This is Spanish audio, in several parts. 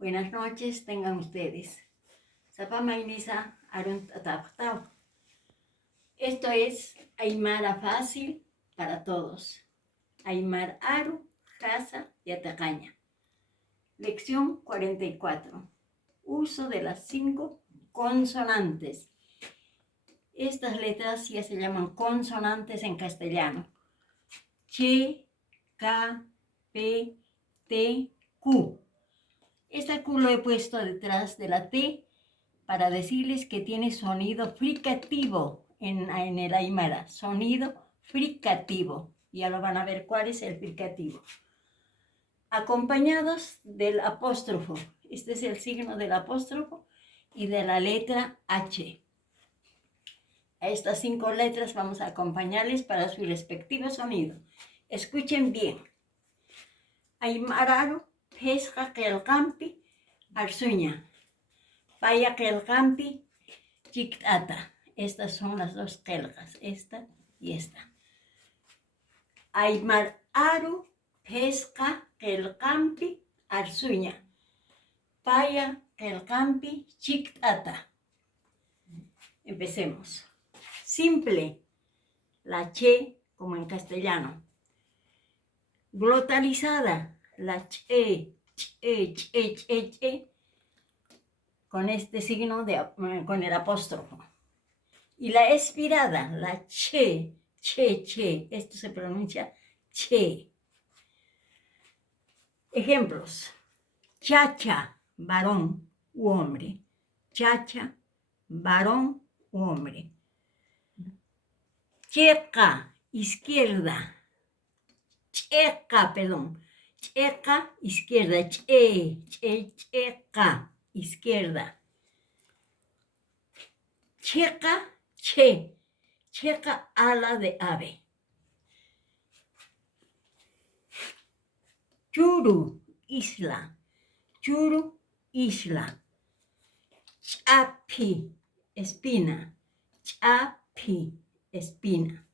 Buenas noches tengan ustedes. Zapamainisa Arun Tataptau. Esto es Aymara fácil para todos. Aymar Aru, Casa y Atacaña. Lección 44. Uso de las 5 consonantes. Estas letras ya se llaman consonantes en castellano. Che, K, P, T, Q. Esta Q lo he puesto detrás de la T para decirles que tiene sonido fricativo en el Aymara. Sonido fricativo. Ya lo van a ver cuál es el fricativo. Acompañados del apóstrofo. Este es el signo del apóstrofo y de la letra H. A estas 5 letras vamos a acompañarles para su respectivo sonido. Escuchen bien. Aymararu, pesca kelkampi, arsuña. Paya kelkampi, chiktata. Estas son las 2 kelkas, esta y esta. Aymararu, pesca kelkampi, arsuña. Paya kelkampi, chiktata. Empecemos. Simple, la che como en castellano. Glotalizada, la che, con este signo con el apóstrofo. Y la expirada, la che, esto se pronuncia che. Ejemplos: chacha, varón u hombre. Chacha, varón u hombre. Checa, izquierda. Checa, izquierda. Checa, izquierda. Checa, checa, ala de ave. Churu, isla. Churu, isla. Chapi, espina. Chapi, espina.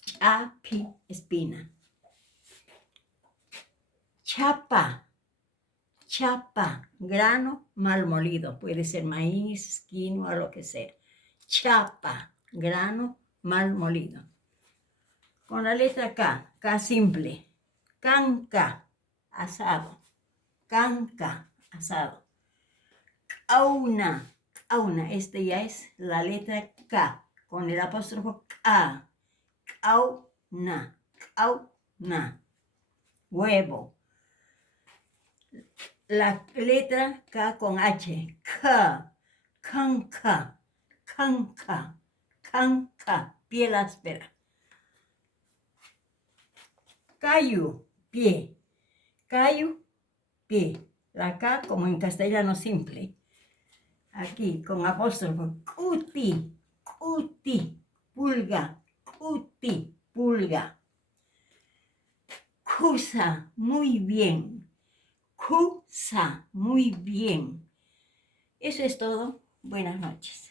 Chapi, espina. Chapa, grano mal molido. Puede ser maíz, quinoa, lo que sea. Chapa, grano mal molido. Con la letra K, K simple. Canca, asado. Canca, asado. Cauna, este ya es la letra K, con el apóstrofo K. Cauna, huevo. La letra K con H, K, canca, piel áspera. Cayu, pie. La K como en castellano simple. Aquí con apóstrofo. Cuti, pulga. Cusa, muy bien. Cusa, muy bien. Eso es todo. Buenas noches.